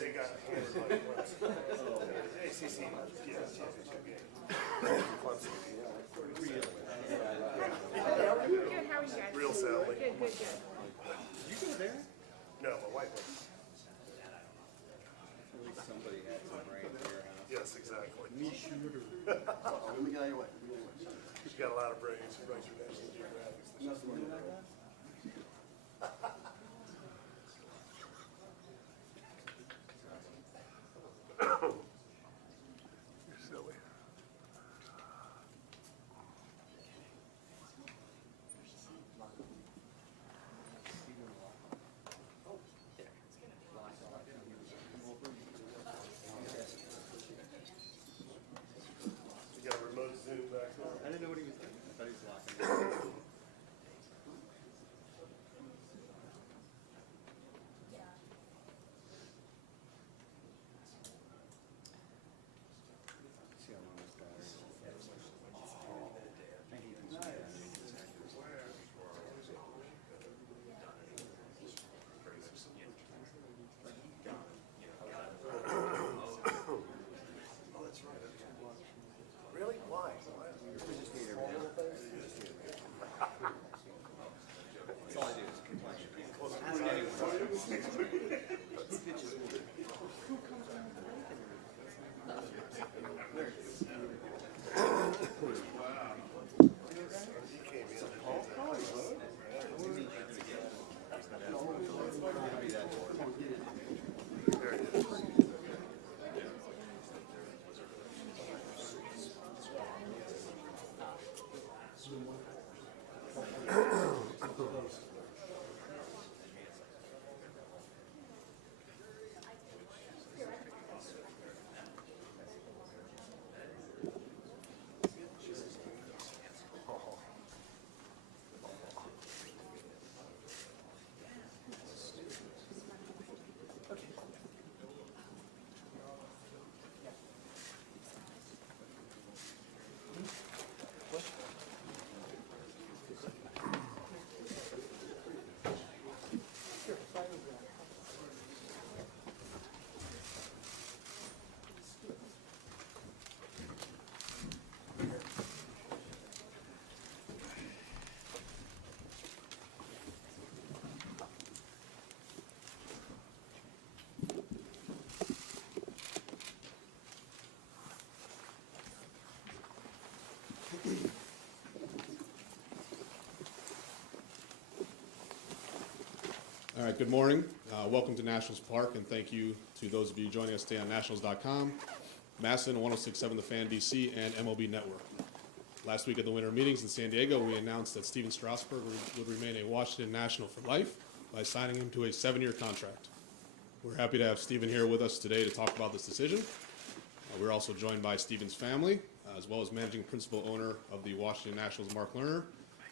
They got handed like ACC, championship game. Clemson. Good, how are you guys? Real Sally. Good. You go there? No, my wife went. Somebody had some right there, huh? Yes, exactly. Me shooter. Let me get out of your way. She's got a lot of brains. She writes her National Geographic. Nothing like that. You're silly. You got a remote Zoom back there? I didn't know what he was doing. I thought he was locking. See how long this guy is. I think he can swim down the detectors. Oh, that's right. Really? Why? That's all I do is complain. Ask anyone. Who comes around with the bacon? He came in. There it is. All right, good morning. Welcome to Nationals Park, and thank you to those of you joining us today on Nationals.com, Masson, 106.7 The Fan DC, and MLB Network. Last week at the winter meetings in San Diego, we announced that Steven Strasburg would remain a Washington National for life by signing him to a 7-year contract. We're happy to have Steven here with us today to talk about this decision. We're also joined by Steven's family, as well as managing principal owner of the Washington Nationals, Mark Lerner,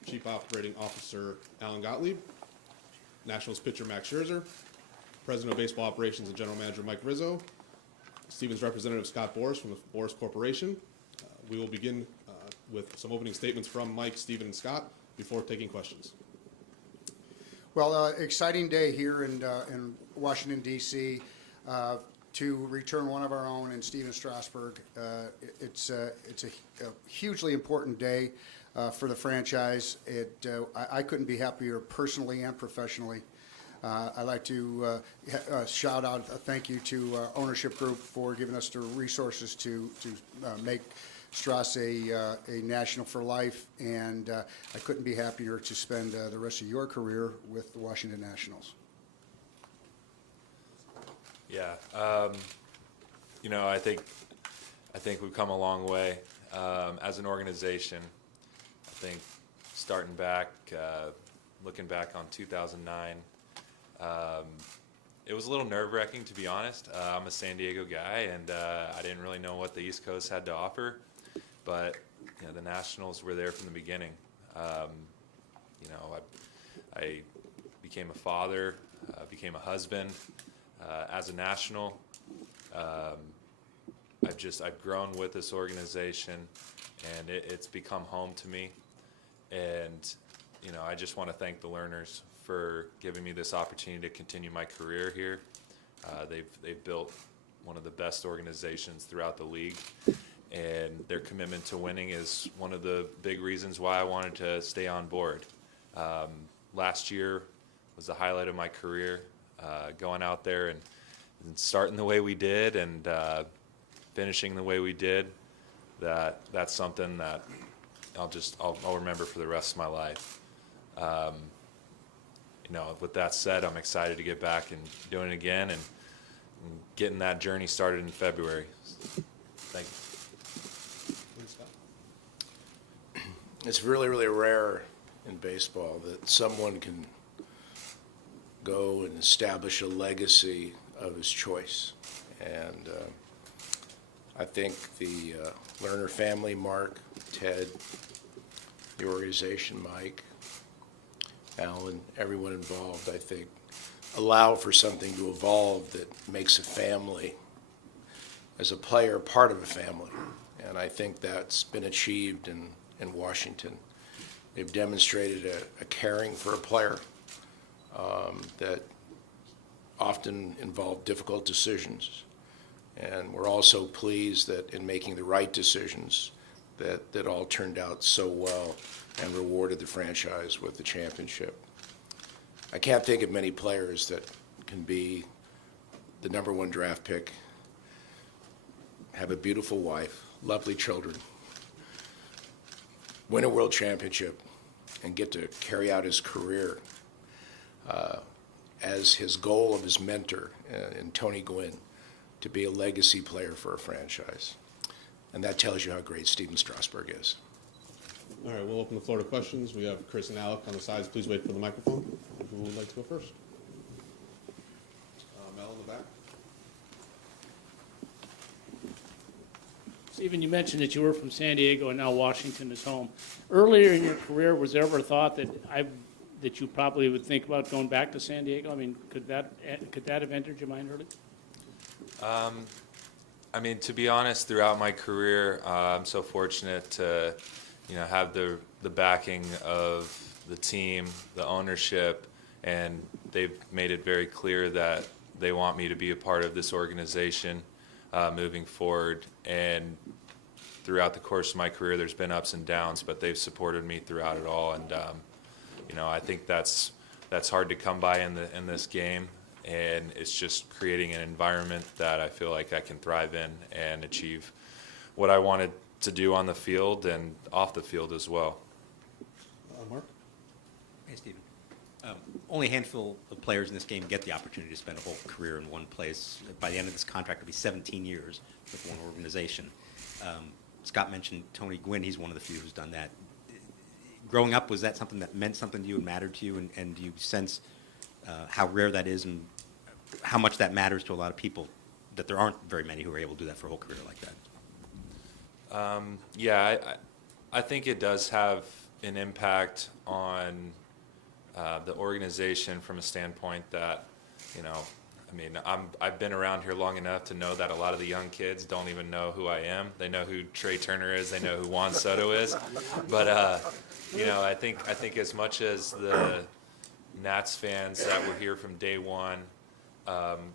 Chief Operating Officer Alan Gottlieb, Nationals pitcher Max Scherzer, President of Baseball Operations and General Manager Mike Rizzo, Steven's representative Scott Boris from the Boris Corporation. We will begin with some opening statements from Mike, Steven, and Scott before taking questions. Well, exciting day here in Washington, D.C. To return one of our own in Steven Strasburg. It's a hugely important day for the franchise. I couldn't be happier personally and professionally. I'd like to shout out a thank you to our ownership group for giving us the resources to make Strass a national for life, and I couldn't be happier to spend the rest of your career with the Washington Nationals. Yeah, you know, I think we've come a long way as an organization. I think starting back, looking back on 2009, it was a little nerve-wracking, to be honest. I'm a San Diego guy, and I didn't really know what the East Coast had to offer. But you know, the Nationals were there from the beginning. You know, I became a father, became a husband as a National. I've grown with this organization, and it's become home to me. And you know, I just want to thank the Learners for giving me this opportunity to continue my career here. They've built one of the best organizations throughout the league, and their commitment to winning is one of the big reasons why I wanted to stay on board. Last year was the highlight of my career, going out there and starting the way we did and finishing the way we did. That's something that I'll remember for the rest of my life. You know, with that said, I'm excited to get back and doing it again and getting that journey started in February. Thank you. It's really, really rare in baseball that someone can go and establish a legacy of his choice. And I think the Lerner family, Mark, Ted, the organization, Mike, Alan, everyone involved, I think, allow for something to evolve that makes a family, as a player, part of a family. And I think that's been achieved in Washington. They've demonstrated a caring for a player that often involved difficult decisions. And we're also pleased that in making the right decisions, that all turned out so well and rewarded the franchise with the championship. I can't think of many players that can be the #1 draft pick, have a beautiful wife, lovely children, win a world championship, and get to carry out his career as his goal of his mentor in Tony Gwynn, to be a legacy player for a franchise. And that tells you how great Steven Strasburg is. All right, we'll open the floor to questions. We have Chris and Alec on the sides. Please wait for the microphone. Who would like to go first? Mel in the back. Stephen, you mentioned that you were from San Diego and now Washington is home. Earlier in your career, was there ever a thought that you probably would think about going back to San Diego? I mean, could that have entered your mind early? I mean, to be honest, throughout my career, I'm so fortunate to, you know, have the backing of the team, the ownership, and they've made it very clear that they want me to be a part of this organization moving forward. And throughout the course of my career, there's been ups and downs, but they've supported me throughout it all. And you know, I think that's hard to come by in this game. And it's just creating an environment that I feel like I can thrive in and achieve what I wanted to do on the field and off the field as well. Mark? Hey, Stephen. Only a handful of players in this game get the opportunity to spend a whole career in one place. By the end of this contract, it'll be 17 years with one organization. Scott mentioned Tony Gwynn. He's one of the few who's done that. Growing up, was that something that meant something to you and mattered to you? And do you sense how rare that is and how much that matters to a lot of people, that there aren't very many who are able to do that for a whole career like that? Yeah, I think it does have an impact on the organization from a standpoint that, you know, I mean, I've been around here long enough to know that a lot of the young kids don't even know who I am. They know who Trey Turner is. They know who Juan Soto is. But you know, I think as much as the Nats fans that were here from day one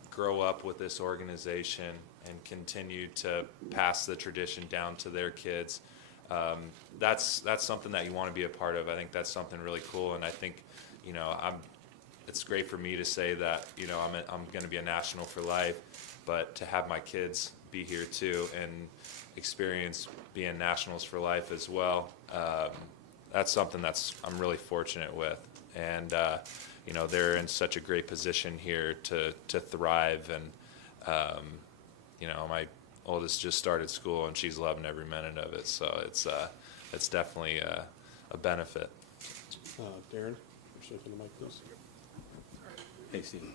grow up with this organization and continue to pass the tradition down to their kids, that's something that you want to be a part of. I think that's something really cool, and I think, you know, it's great for me to say that, you know, I'm going to be a national for life, but to have my kids be here too and experience being nationals for life as well, that's something I'm really fortunate with. And, you know, they're in such a great position here to thrive. And, you know, my oldest just started school and she's loving every minute of it. So it's definitely a benefit. Darren, show for the mic, please. Hey, Stephen.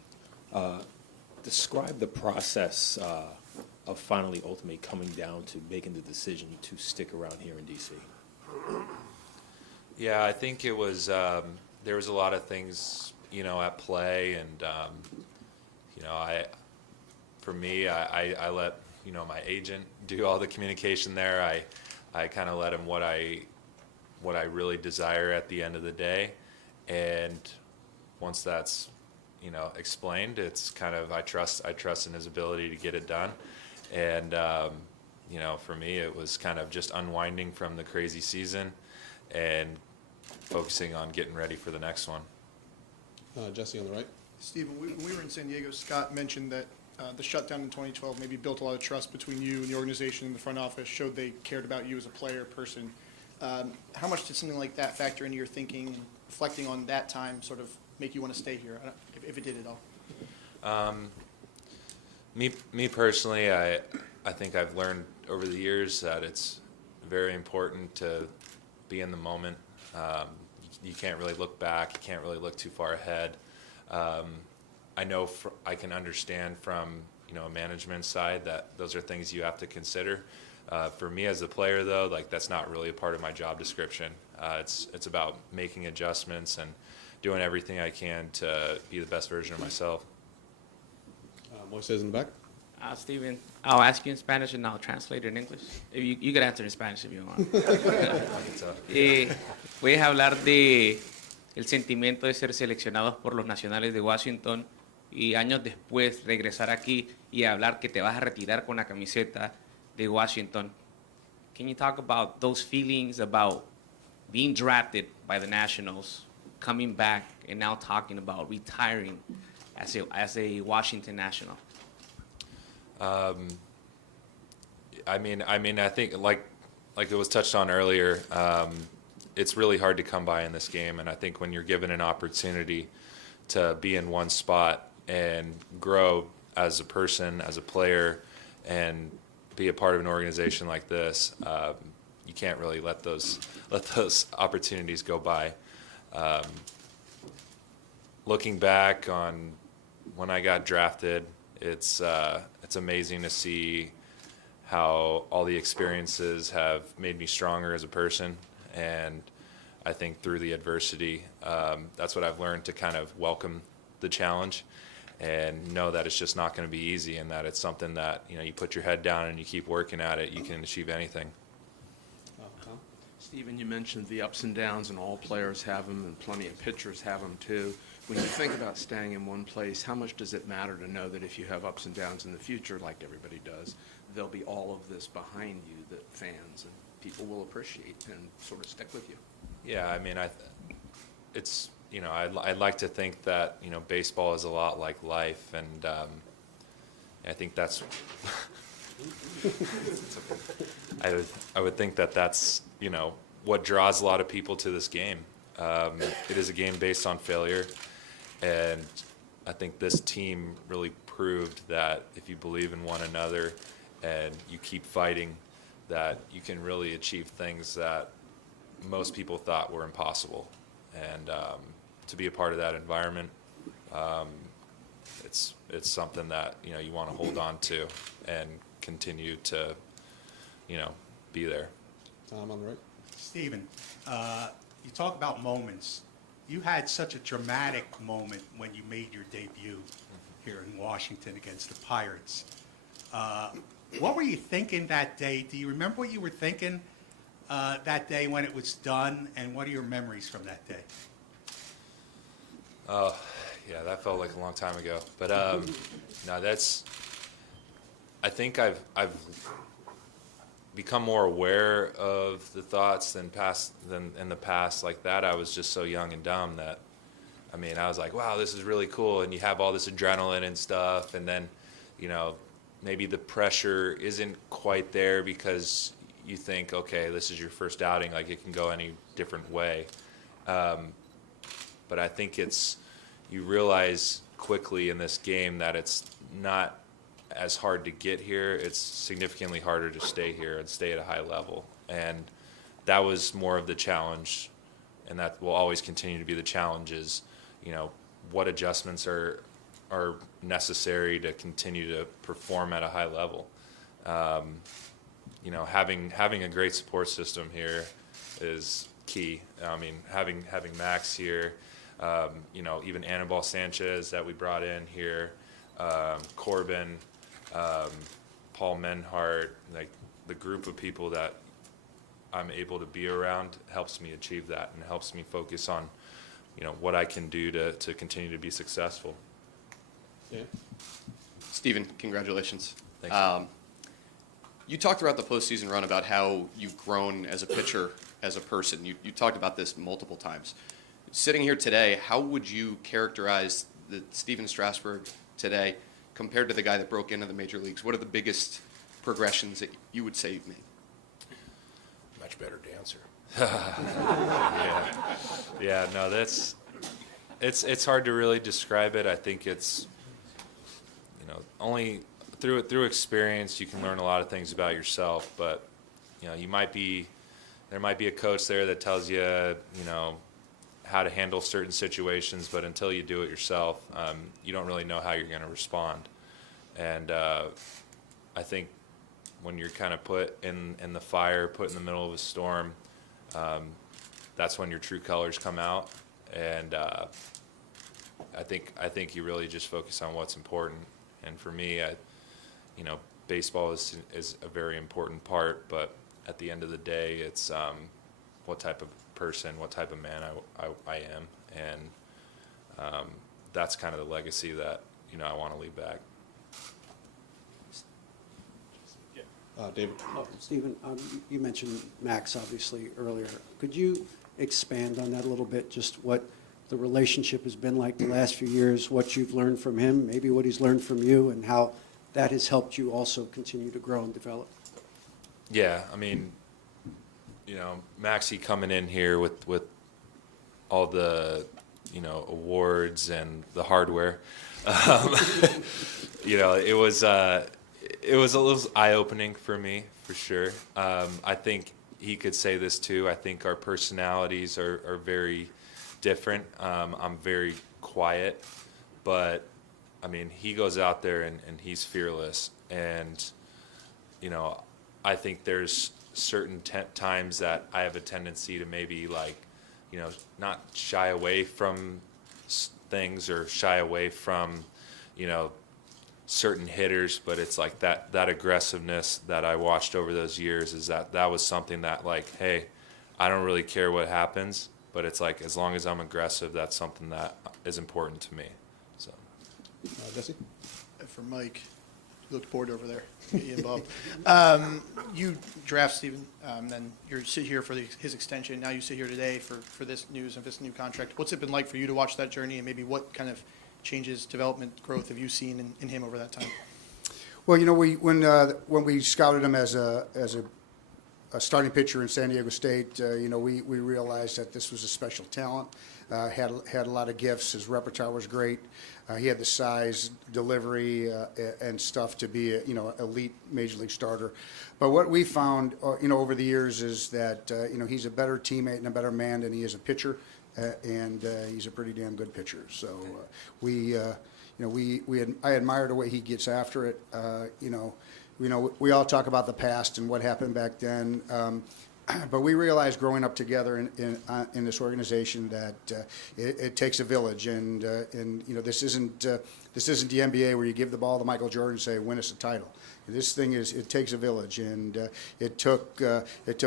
Describe the process of finally ultimately coming down to making the decision to stick around here in D.C. Yeah, I think it was, there was a lot of things, you know, at play. And, you know, for me, I let, you know, my agent do all the communication there. I kind of let him what I really desire at the end of the day. And once that's, you know, explained, it's kind of, I trust in his ability to get it done. And, you know, for me, it was kind of just unwinding from the crazy season and focusing on getting ready for the next one. Jesse on the right. Stephen, when we were in San Diego, Scott mentioned that the shutdown in 2012 maybe built a lot of trust between you and the organization and the front office, showed they cared about you as a player, person. How much did something like that factor into your thinking, reflecting on that time, sort of make you want to stay here, if it did at all? Me personally, I think I've learned over the years that it's very important to be in the moment. You can't really look back. You can't really look too far ahead. I know I can understand from, you know, a management side that those are things you have to consider. For me as a player, though, like that's not really a part of my job description. It's about making adjustments and doing everything I can to be the best version of myself. Moises in the back. Steven, I'll ask you in Spanish and I'll translate it in English. If you could answer in Spanish if you want. Puedes hablar de el sentimiento de ser seleccionados por los Nacionales de Washington y años después regresar aquí y hablar que te vas a retirar con la camiseta de Washington. Can you talk about those feelings about being drafted by the Nationals, coming back, and now talking about retiring as a Washington National? I mean, I think like it was touched on earlier, it's really hard to come by in this game. And I think when you're given an opportunity to be in one spot and grow as a person, as a player, and be a part of an organization like this, you can't really let those opportunities go by. Looking back on when I got drafted, it's amazing to see how all the experiences have made me stronger as a person. And I think through the adversity, that's what I've learned, to kind of welcome the challenge and know that it's just not going to be easy, and that it's something that, you know, you put your head down and you keep working at it, you can achieve anything. Tom? Stephen, you mentioned the ups and downs, and all players have them, and plenty of pitchers have them too. When you think about staying in one place, how much does it matter to know that if you have ups and downs in the future, like everybody does, there'll be all of this behind you that fans and people will appreciate and sort of stick with you? Yeah, I mean, it's, you know, I'd like to think that, you know, baseball is a lot like life, and I think that's I would think that that's, you know, what draws a lot of people to this game. It is a game based on failure, and I think this team really proved that if you believe in one another and you keep fighting, that you can really achieve things that most people thought were impossible. And to be a part of that environment, it's something that, you know, you want to hold on to and continue to, you know, be there. Tom on the right. Stephen, you talk about moments. You had such a dramatic moment when you made your debut here in Washington against the Pirates. What were you thinking that day? Do you remember what you were thinking that day when it was done, and what are your memories from that day? Oh, yeah, that felt like a long time ago. But no, I think I've become more aware of the thoughts than in the past. Like that, I was just so young and dumb that I mean, I was like, wow, this is really cool. And you have all this adrenaline and stuff. And then, you know, maybe the pressure isn't quite there because you think, okay, this is your first outing. Like, it can go any different way. But I think you realize quickly in this game that it's not as hard to get here. It's significantly harder to stay here and stay at a high level. And that was more of the challenge, and that will always continue to be the challenge is, you know, what adjustments are necessary to continue to perform at a high level. You know, having a great support system here is key. I mean, having Max here, you know, even Anibal Sanchez that we brought in here, Corbin, Paul Menhart, like the group of people that I'm able to be around helps me achieve that and helps me focus on, you know, what I can do to continue to be successful. Yeah. Stephen, congratulations. Thank you. You talked throughout the postseason run about how you've grown as a pitcher, as a person. You talked about this multiple times. Sitting here today, how would you characterize the Stephen Strasburg today compared to the guy that broke into the major leagues? What are the biggest progressions that you would say you've made? Much better dancer. Yeah, no, it's hard to really describe it. I think it's, you know, only through experience you can learn a lot of things about yourself. But, you know, there might be a coach there that tells you, you know, how to handle certain situations, but until you do it yourself, you don't really know how you're going to respond. And I think when you're kind of put in the fire, put in the middle of a storm, that's when your true colors come out. And I think you really just focus on what's important. And for me, you know, baseball is a very important part, but at the end of the day, it's what type of person, what type of man I am, and that's kind of the legacy that, you know, I want to leave back. David. Stephen, you mentioned Max obviously earlier. Could you expand on that a little bit, just what the relationship has been like the last few years, what you've learned from him, maybe what he's learned from you, and how that has helped you also continue to grow and develop? Yeah, I mean, you know, Maxie coming in here with all the, you know, awards and the hardware, you know, it was a little eye-opening for me, for sure. I think he could say this too. I think our personalities are very different. I'm very quiet, but I mean, he goes out there and he's fearless. And, you know, I think there's certain times that I have a tendency to maybe, like, you know, not shy away from things or shy away from, you know, certain hitters, but it's like that aggressiveness that I watched over those years is that was something that, like, hey, I don't really care what happens, but it's like, as long as I'm aggressive, that's something that is important to me. So, Jesse? For Mike, you looked bored over there. Get you involved. You draft Stephen, then you sit here for his extension. Now you sit here today for this news of this new contract. What's it been like for you to watch that journey, and maybe what kind of changes, development, growth have you seen in him over that time? Well, you know, when we scouted him as a starting pitcher in San Diego State, you know, we realized that this was a special talent. Had a lot of gifts. His repertoire was great. He had the size, delivery, and stuff to be a, you know, elite major league starter. But what we found, you know, over the years is that you know, he's a better teammate and a better man than he is a pitcher, and he's a pretty damn good pitcher. So you know, I admire the way he gets after it. You know, we all talk about the past and what happened back then. But we realized growing up together in this organization that it takes a village, and you know, this isn't the NBA where you give the ball to Michael Jordan and say, win us a title. This thing it takes a village, and it took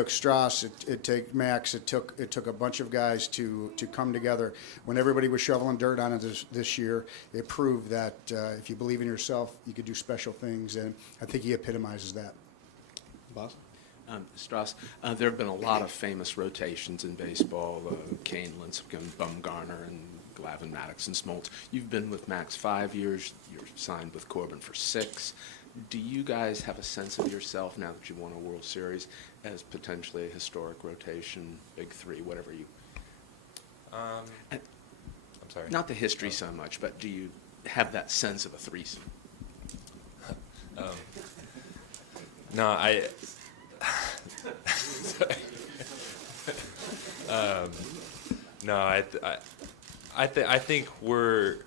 Strauss, it took Max, it took a bunch of guys to come together. When everybody was shoveling dirt on it this year, it proved that if you believe in yourself, you could do special things, and I think he epitomizes that. Boss? Strauss, there have been a lot of famous rotations in baseball, Kane, Lincecum, Bumgarner, and Glavine, Maddox, and Smoltz. You've been with Max 5 years. You're signed with Corbin for 6. Do you guys have a sense of yourself now that you've won a World Series as potentially a historic rotation, big three, whatever you? I'm sorry. Not the history so much, but do you have that sense of a threesome? No, no, I think we're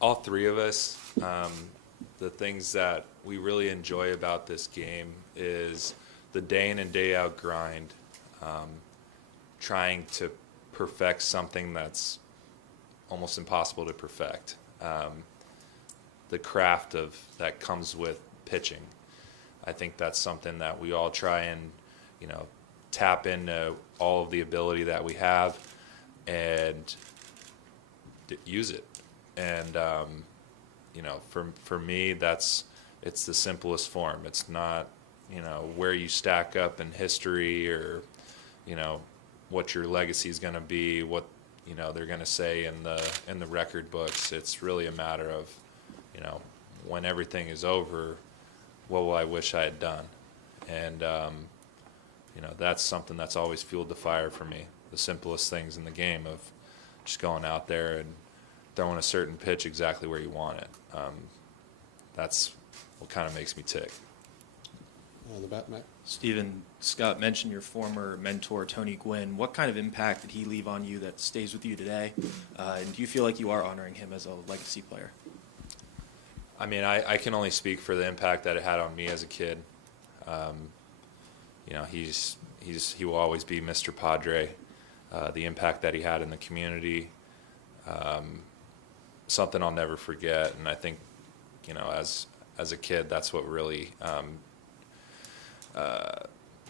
all three of us. The things that we really enjoy about this game is the day in and day out grind, trying to perfect something that's almost impossible to perfect. The craft of that comes with pitching. I think that's something that we all try and, tap into all of the ability that we have and use it. And, for me, it's the simplest form. It's not, where you stack up in history or, what your legacy is going to be, what, they're going to say in the record books. It's really a matter of, when everything is over, what will I wish I had done? And, that's something that's always fueled the fire for me. The simplest things in the game of just going out there and throwing a certain pitch exactly where you want it. That's what kind of makes me tick. On the bat, Matt. Stephen, Scott mentioned your former mentor, Tony Gwynn. What kind of impact did he leave on you that stays with you today? And do you feel like you are honoring him as a legacy player? I mean, I can only speak for the impact that it had on me as a kid. He will always be Mr. Padre. The impact that he had in the community, something I'll never forget. And I think, as a kid, that's what really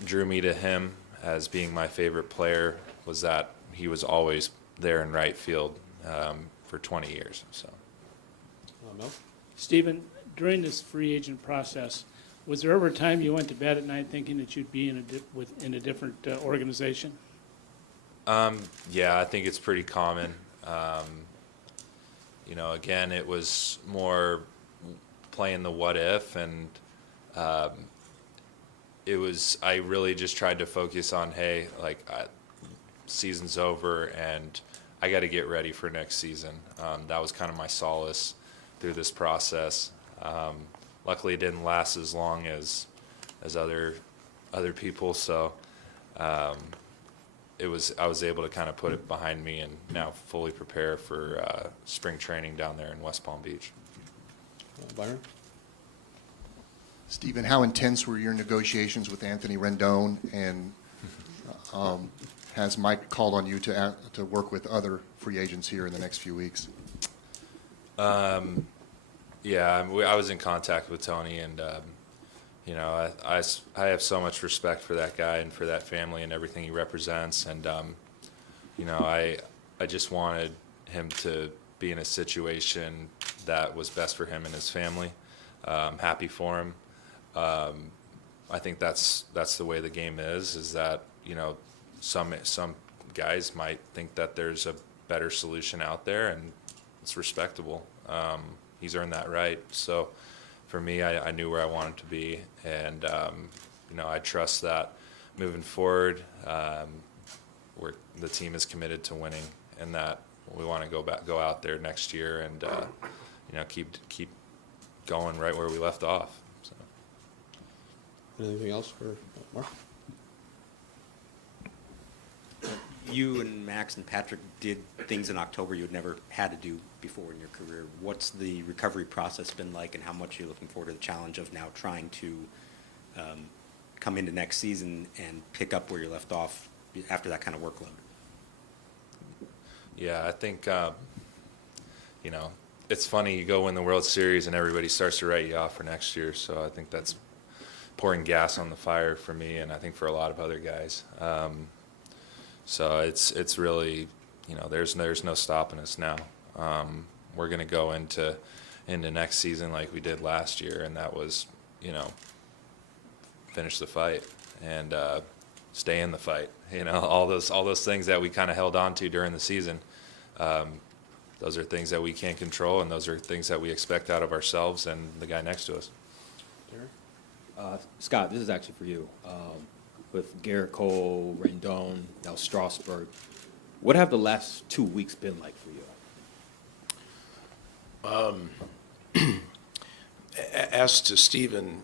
drew me to him as being my favorite player, was that he was always there in right field for 20 years. So, Mel? Stephen, during this free agent process, was there ever a time you went to bed at night thinking that you'd be in a different organization? Yeah, I think it's pretty common. Again, it was more playing the what if, and I really just tried to focus on, hey, season's over and I got to get ready for next season. That was kind of my solace through this process. Luckily, it didn't last as long as other people, so I was able to kind of put it behind me and now fully prepare for spring training down there in West Palm Beach. Byron? Stephen, how intense were your negotiations with Anthony Rendon, and has Mike called on you to work with other free agents here in the next few weeks? Yeah, I was in contact with Tony, and I have so much respect for that guy and for that family and everything he represents, and I just wanted him to be in a situation that was best for him and his family. Happy for him. I think that's the way the game is that some guys might think that there's a better solution out there, and it's respectable. He's earned that right. So for me, I knew where I wanted to be, and I trust that moving forward, the team is committed to winning, and that we want to go out there next year and keep going right where we left off. So. Anything else for Mark? You and Max and Patrick did things in October you had never had to do before in your career. What's the recovery process been like, and how much are you looking forward to the challenge of now trying to come into next season and pick up where you left off after that kind of workload? Yeah, I think, it's funny, you go win the World Series and everybody starts to write you off for next year, so I think that's pouring gas on the fire for me, and I think for a lot of other guys. So it's really, there's no stopping us now. We're going to go into next season like we did last year, and that was, finish the fight and stay in the fight. All those things that we kind of held on to during the season. those are things that we can't control, and those are things that we expect out of ourselves and the guy next to us. Scott, this is actually for you. With Garrett Cole, Rendon, now Strasburg, what have the last 2 weeks been like for you? As to Stephen,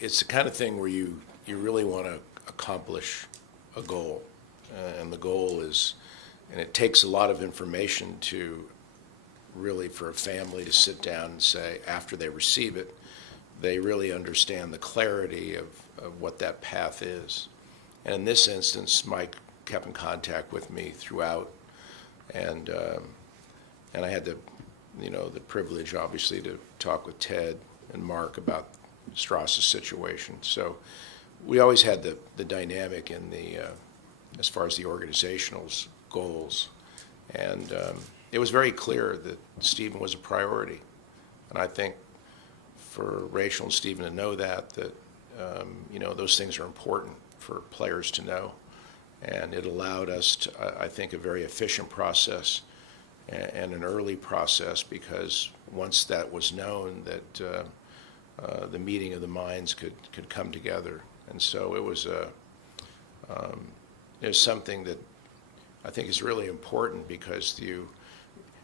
it's the kind of thing where you really want to accomplish a goal. And the goal is, and it takes a lot of information to really, for a family to sit down and say, after they receive it, they really understand the clarity of what that path is. And in this instance, Mike kept in contact with me throughout, and I had the privilege, obviously, to talk with Ted and Mark about Stras's situation. So we always had the dynamic in the as far as the organizational goals, and it was very clear that Stephen was a priority, and I think for Rachel and Stephen to know that those things are important for players to know, and it allowed us to, I think, a very efficient process and an early process, because once that was known, that the meeting of the minds could come together. And so it was there's something that I think is really important, because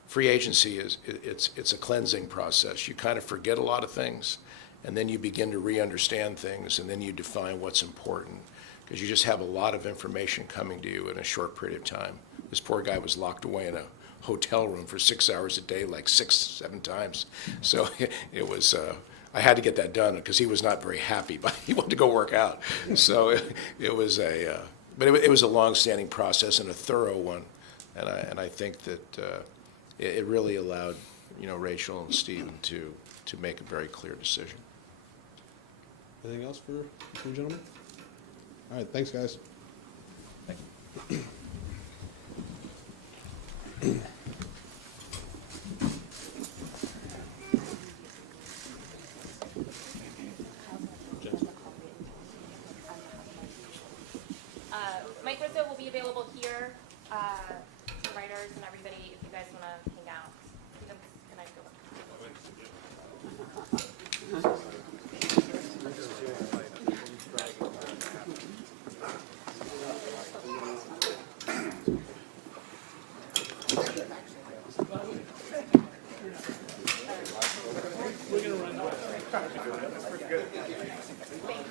free agency it's a cleansing process. You kind of forget a lot of things, and then you begin to re-understand things, and then you define what's important, because you just have a lot of information coming to you in a short period of time. This poor guy was locked away in a hotel room for 6 hours a day, like 6-7 times. So it was, I had to get that done, because he was not very happy, but he wanted to go work out. So it was but it was a long-standing process and a thorough one, and I think that it really allowed, Rachel and Stephen to make a very clear decision. Anything else for you gentlemen? All right, thanks, guys. Thank you. Mike Rizzo will be available here, the writers and everybody, if you guys want to hang out. Can I go We're going to run. Thank you.